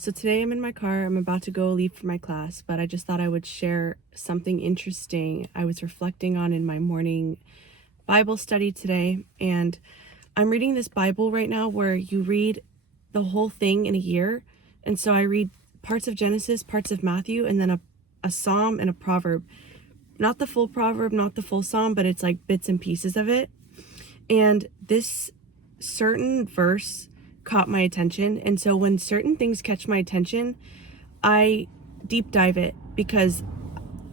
So today I'm in my car. I'm about to go leave for my class, but I just thought I would share something interesting I was reflecting on in my morning Bible study today. And I'm reading this Bible right now where you read the whole thing in a year. And so I read parts of Genesis, parts of Matthew, and then a psalm and a proverb. Not the full proverb, not the full psalm, but it's like bits and pieces of it. And this certain verse caught my attention. And so when certain things catch my attention, I deep dive it because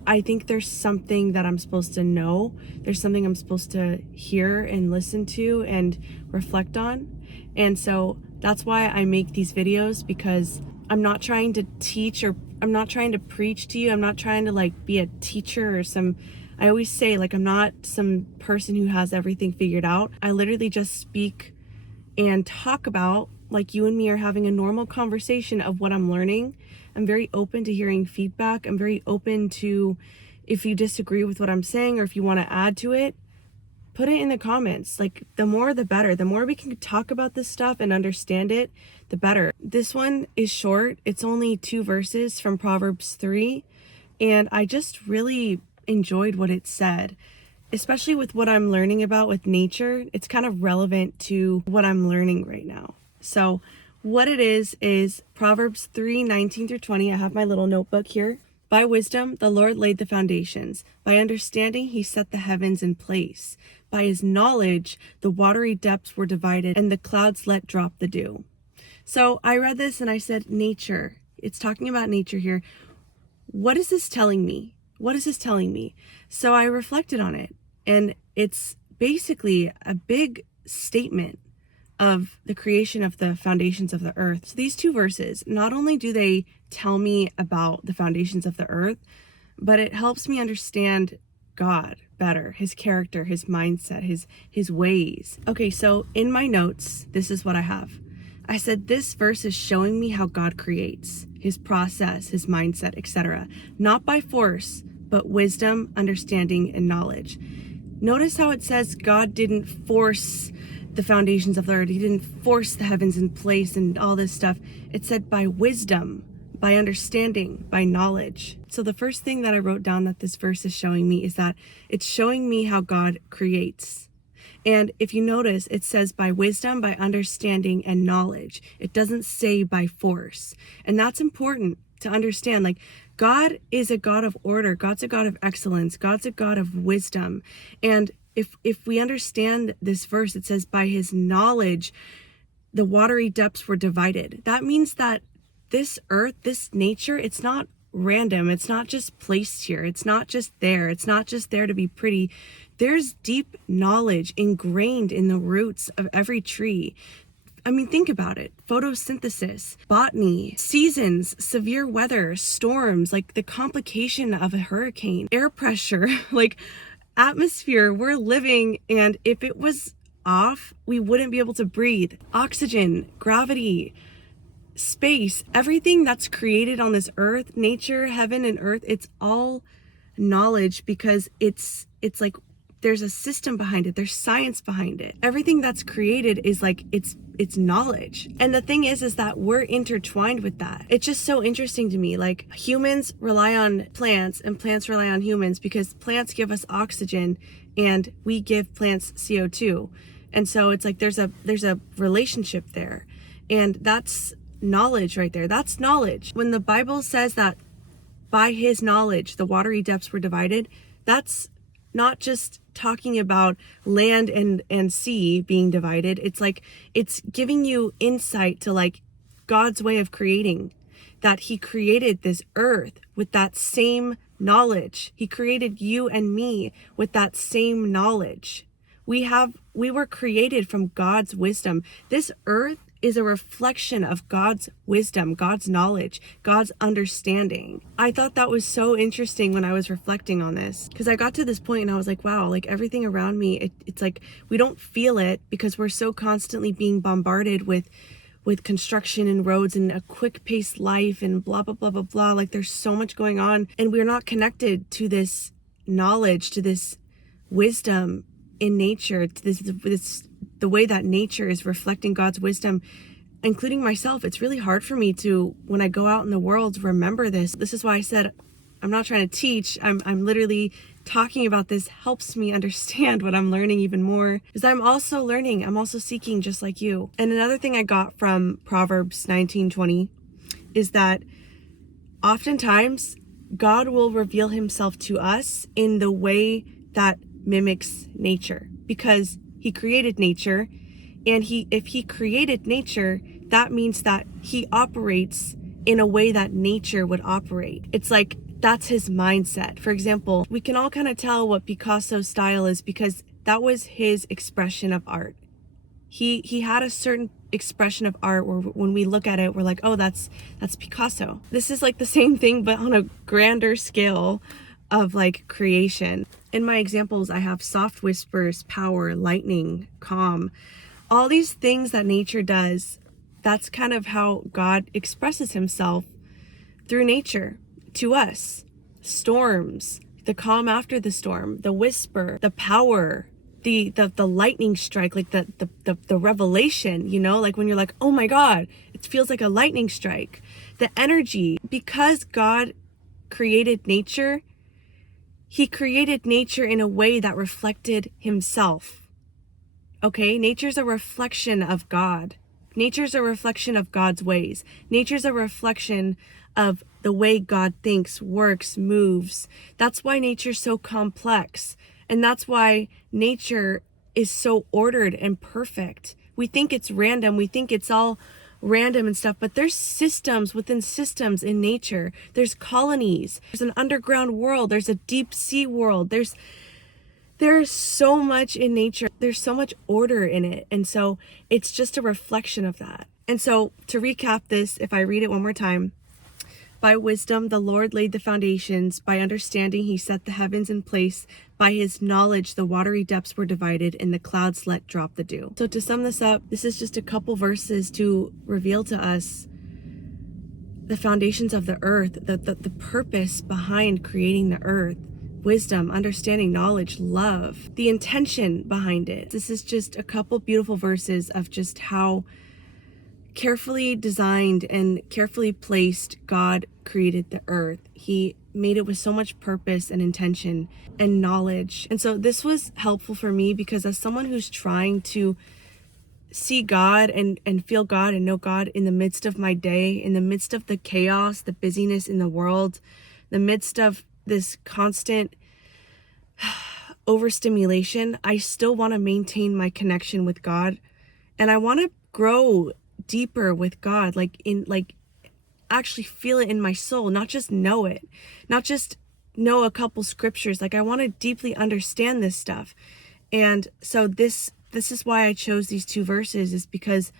I think there's something that I'm supposed to know. There's something I'm supposed to hear and listen to and reflect on. And so that's why I make these videos, because I'm not trying to teach, or I'm not trying to preach to you. I'm not trying to be a teacher or I always say, I'm not some person who has everything figured out. I literally just speak and talk about, like you and me are having a normal conversation of what I'm learning. I'm very open to hearing feedback. I'm very open to, if you disagree with what I'm saying or if you want to add to it, put it in the comments. The more the better. The more we can talk about this stuff and understand it, the better. This one is short. It's only 2 verses from Proverbs 3. And I just really enjoyed what it said, especially with what I'm learning about with nature. It's kind of relevant to what I'm learning right now. So what it is Proverbs 3:19-20. I have my little notebook here. By wisdom, the Lord laid the foundations. By understanding, he set the heavens in place. By his knowledge, the watery depths were divided and the clouds let drop the dew. So I read this and I said, nature. It's talking about nature here. What is this telling me? What is this telling me? So I reflected on it, and it's basically a big statement of the creation of the foundations of the earth. So these 2 verses, not only do they tell me about the foundations of the earth, but it helps me understand God better, his character, his mindset, his ways. Okay, so in my notes, this is what I have. I said, this verse is showing me how God creates, his process, his mindset, etc. Not by force, but wisdom, understanding, and knowledge. Notice how it says God didn't force the foundations of the earth. He didn't force the heavens in place and all this stuff. It said by wisdom, by understanding, by knowledge. So the first thing that I wrote down that this verse is showing me is that it's showing me how God creates. And if you notice, it says by wisdom, by understanding, and knowledge. It doesn't say by force. And that's important to understand. God is a God of order. God's a God of excellence. God's a God of wisdom. And if we understand this verse, it says by his knowledge, the watery depths were divided. That means that this earth, this nature, it's not random. It's not just placed here. It's not just there. It's not just there to be pretty. There's deep knowledge ingrained in the roots of every tree. I mean, think about it. Photosynthesis, botany, seasons, severe weather, storms, the complication of a hurricane, air pressure, atmosphere we're living, and if it was off, we wouldn't be able to breathe. Oxygen, gravity, space, everything that's created on this earth, nature, heaven and earth, it's all knowledge, because it's there's a system behind it. There's science behind it. Everything that's created is it's knowledge. And the thing is that we're intertwined with that. It's just so interesting to me. Humans rely on plants and plants rely on humans, because plants give us oxygen and we give plants CO2. And so it's there's a relationship there. And that's knowledge right there. That's knowledge. When the Bible says that by his knowledge, the watery depths were divided, that's not just talking about land and sea being divided. It's giving you insight to God's way of creating, that he created this earth with that same knowledge. He created you and me with that same knowledge. We were created from God's wisdom. This earth is a reflection of God's wisdom, God's knowledge, God's understanding. I thought that was so interesting when I was reflecting on this, because I got to this point and I was like, wow, everything around me, it's we don't feel it because we're so constantly being bombarded with construction and roads and a quick paced life and blah, blah, blah, blah, blah. There's so much going on, and we're not connected to this knowledge, to this wisdom in nature, to this the way that nature is reflecting God's wisdom including myself, it's really hard for me to, when I go out in the world, remember this. This is why I said I'm not trying to teach. I'm literally talking about this helps me understand what I'm learning even more, because I'm also learning. I'm also seeking just like you. And another thing I got from Proverbs 19:20 is that oftentimes God will reveal himself to us in the way that mimics nature, because he created nature, and if he created nature, that means that he operates in a way that nature would operate. It's like that's his mindset. For example, we can all kind of tell what Picasso's style is because that was his expression of art. He had a certain expression of art where when we look at it, we're like, oh, that's Picasso. This is like the same thing, but on a grander scale of like creation. In my examples, I have soft whispers, power, lightning, calm, all these things that nature does. That's kind of how God expresses himself through nature to us. Storms, the calm after the storm, the whisper, the power, the lightning strike, like the revelation, you know, like when you're like, oh my God, it feels like a lightning strike. The energy, because God created nature, he created nature in a way that reflected himself. Okay, nature's a reflection of God. Nature's a reflection of God's ways. Nature's a reflection of the way God thinks, works, moves. That's why nature's so complex. And that's why nature is so ordered and perfect. We think it's random. We think it's all random and stuff, but there's systems within systems in nature. There's colonies. There's an underground world. There's a deep sea world. There's so much in nature. There's so much order in it. And so it's just a reflection of that. And so to recap this, if I read it one more time, by wisdom, the Lord laid the foundations. By understanding, he set the heavens in place. By his knowledge, the watery depths were divided, and the clouds let drop the dew. So to sum this up, this is just a couple verses to reveal to us the foundations of the earth, the purpose behind creating the earth. Wisdom, understanding, knowledge, love, the intention behind it. This is just a couple beautiful verses of just how carefully designed and carefully placed God created the earth. He made it with so much purpose and intention and knowledge. And so this was helpful for me because as someone who's trying to see God and feel God and know God in the midst of my day, in the midst of the chaos, the busyness in the world, the midst of this constant overstimulation, I still want to maintain my connection with God, and I want to grow deeper with God, like actually feel it in my soul, not just know it, not just know a couple scriptures. Like I want to deeply understand this stuff. And so this is why I chose these two verses, is because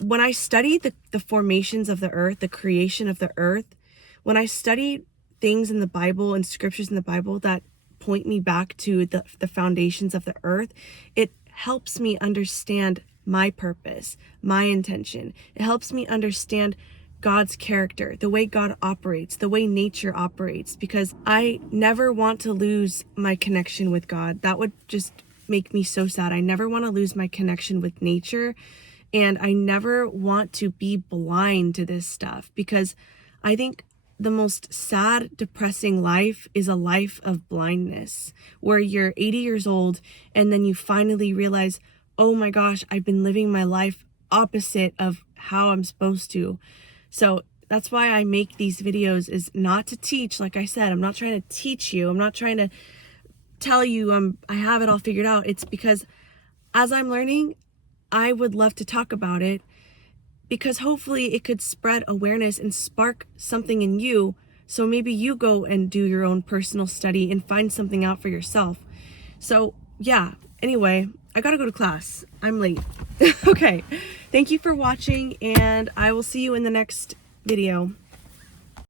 when I study the formations of the earth, the creation of the earth, when I study things in the Bible and scriptures in the Bible that point me back to the foundations of the earth, it helps me understand my purpose, my intention. It helps me understand God's character, the way God operates, the way nature operates, because I never want to lose my connection with God. That would just make me so sad. I never want to lose my connection with nature, and I never want to be blind to this stuff, because I think the most sad, depressing life is a life of blindness, where you're 80 years old and then you finally realize, oh my gosh, I've been living my life opposite of how I'm supposed to. So that's why I make these videos, is not to teach. Like I said, I'm not trying to teach you. I'm not trying to tell you I have it all figured out. It's because as I'm learning, I would love to talk about it, because hopefully it could spread awareness and spark something in you. So maybe you go and do your own personal study and find something out for yourself. So yeah, anyway, I gotta go to class. I'm late. Okay, thank you for watching, and I will see you in the next video.